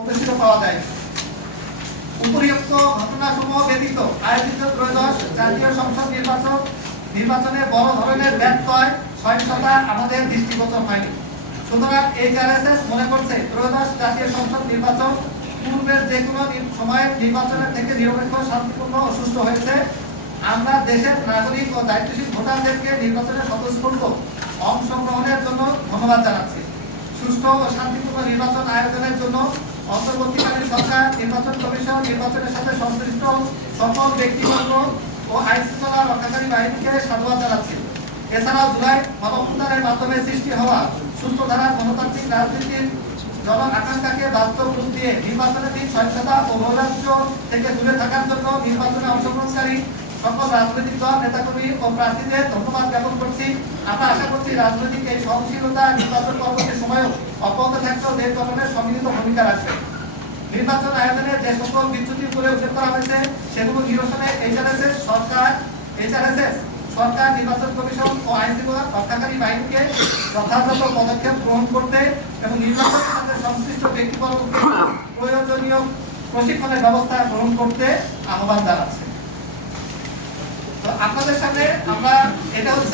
প্রতিষ্ঠিত পাওয়া যায়। উপরিউক্ত ঘটনাসমূহ ব্যতীত আয়োজিত ত্রয়োদশ জাতীয় সংসদ নির্বাচনে বড় ধরনের ব্যত্যয় সহিংসতা আমাদের দৃষ্টিগোচর হয়নি। সুতরাং এইচআরএসএস মনে করছে ত্রয়োদশ জাতীয় সংসদ নির্বাচন পূর্বের যে কোনো সময়ের নির্বাচনের থেকে নিরপেক্ষ, শান্তিপূর্ণ ও সুষ্ঠু হয়েছে। আমরা দেশের নাগরিক ও দায়িত্বশীল ভোটারদেরকে নির্বাচনে স্বতঃস্ফূর্ত অংশগ্রহণের জন্য ধন্যবাদ জানাচ্ছি। সুষ্ঠু ও শান্তিপূর্ণ নির্বাচন আয়োজনের জন্য অন্তর্বর্তীকালীন সরকার, নির্বাচন কমিশন, নির্বাচনের সাথে সংশ্লিষ্ট সকল ব্যক্তিবর্গ ও আইন শৃঙ্খলা রক্ষাকারী বাহিনীকে সাধুবাদ জানাচ্ছি। এছাড়াও জুলাই গণঅভ্যুত্থানের মাধ্যমে সৃষ্টি হওয়া সুস্থ ধারার গণতান্ত্রিক রাজনীতির জন আকাঙ্ক্ষাকে বাস্তব রূপ দিয়ে নির্বাচনের দিন সহিংসতা ও ভোটাভুটি থেকে দূরে থাকার জন্য নির্বাচনে অংশগ্রহণকারী সকল রাজনৈতিক দল, নেতাকর্মী ও প্রার্থীদের ধন্যবাদ জ্ঞাপন করছি। আমরা আশা করছি রাজনৈতিক এই সহনশীলতা নির্বাচন পরবর্তী সময়েও অব্যাহত থাকলেও দেশ গঠনের সম্মিলিত ভূমিকা রাখবে। নির্বাচন আয়োজনে যে সকল বিচ্যুতি করে উল্লেখ করা হয়েছে সেগুলো নিরসনে এইচআরএসএস সরকার, নির্বাচন কমিশন ও আইন শৃঙ্খলা রক্ষাকারী বাহিনীকে যথাযথ পদক্ষেপ গ্রহণ করতে এবং নির্বাচনের সাথে সংশ্লিষ্ট ব্যক্তিবর্গকে প্রয়োজনীয় প্রশিক্ষণের ব্যবস্থা গ্রহণ করতে আহ্বান জানাচ্ছে। তো আপনাদের সামনে আমরা এটা